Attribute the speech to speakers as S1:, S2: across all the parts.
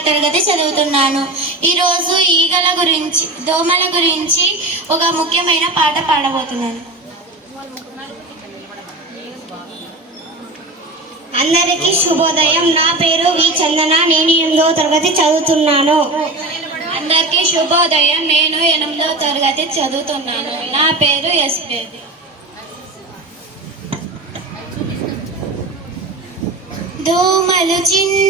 S1: తరగతి చదువుతున్నాను. ఈరోజు ఈగల గురించి దోమల గురించి ఒక ముఖ్యమైన పాట పాడబోతున్నాను.
S2: అందరికీ శుభోదయం. నా
S3: పేరు
S2: వి
S3: చందన.
S2: నేను
S3: ఎనిమిదో తరగతి చదువుతున్నాను. అందరికీ శుభోదయం. నేను ఎనిమిదవ తరగతి చదువుతున్నాను. నా పేరు ఎస్
S1: దోమలు చిన్నవి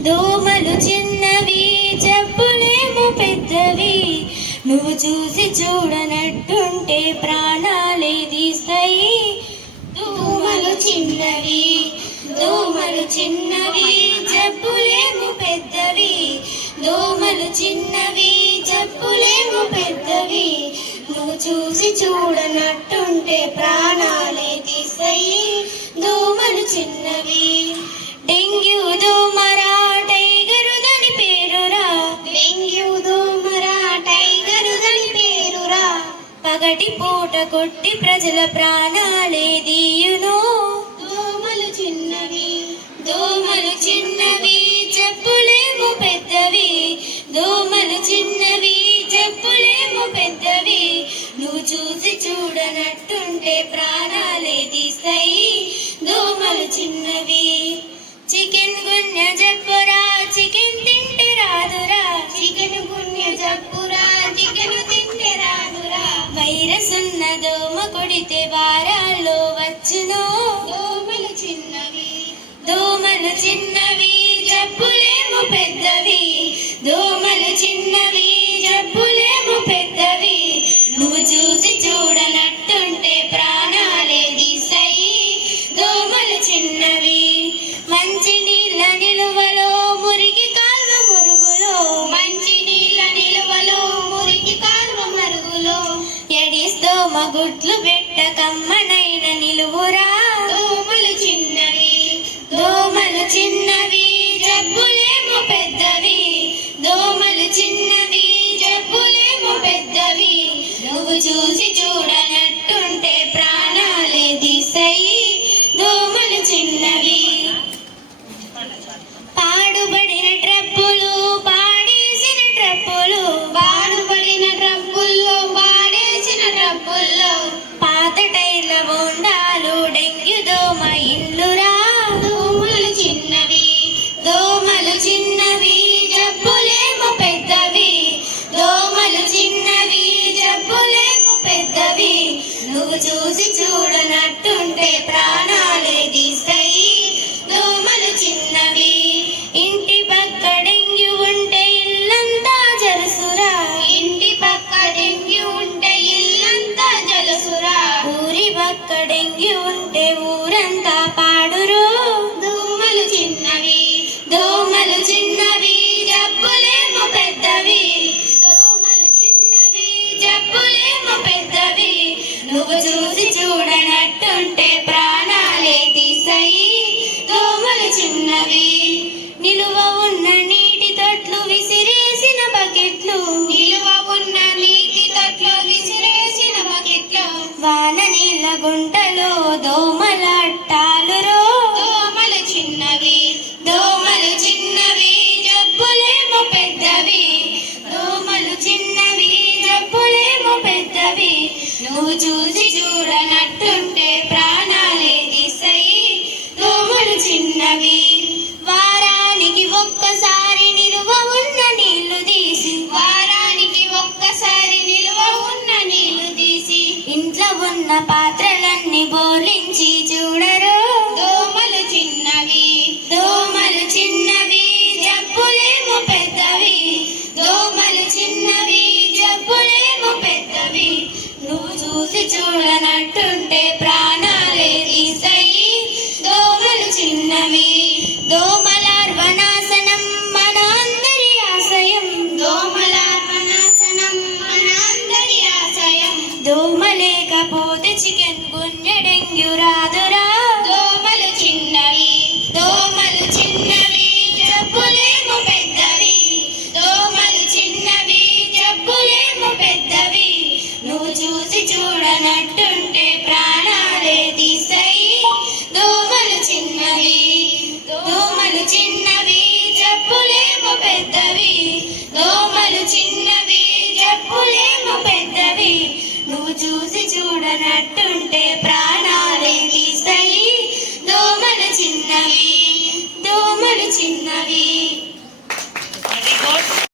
S1: దోమలు చిన్నవి జబ్బులేమో పెద్దవి. నువ్వు చూసి చూడనట్టుంటే ప్రాణాలే తీస్తాయి దోమలు చిన్నవి దోమలు చిన్నవి జబ్బులేమో పెద్దవి. దోమలు చిన్నవి జబ్బులేమో పెద్దవి. నువ్వు చూసి చూడనట్టుంటే ప్రాణాలే తీస్తాయి. దోమలు చిన్నవి పగటి పూట కొట్టి ప్రజల ప్రాణాలే దీయును.
S3: దోమలు చిన్నవి
S1: దోమలు చిన్నవి జబ్బులేమో పెద్దవి. దోమలు చిన్నవి జబ్బులేమో పెద్దవి. నువ్వు చూసి చూడనట్టుంటే ప్రాణాలే తీస్తాయి. దోమలు చిన్నవి చికెన్ గున్య చెప్పురా చికెన్ దోమ కొడితే వారాల్లో వచ్చును.
S3: దోమలు చిన్నవి.
S1: దోమలు చిన్నవి జబ్బులేమో పెద్ద దోమగుడ్లు పెట్టకమ్మనైన నిలువురా.
S3: దోమలు చిన్నవి
S1: దోమలు చిన్నవి జబ్బులేమో పెద్దవి. దోమలు చిన్నవి జబ్బులేమో పెద్దవి. నువ్వు చూసి చూ వాన నీళ్ళ గుంటలో దోమలాట్టాలురో
S3: దోమలు చిన్నవి
S1: దోమలు చిన్నవి జబ్బులేమో పెద్దవి. దోమలు చిన్నవి జబ్బులేమో పెద్దవి. నువ్వు చూసి చూడనట్టుంటే ప్రాణాలే తీసయి. దోమలు చిన్నవి ఉన్న పాత్ర Olé!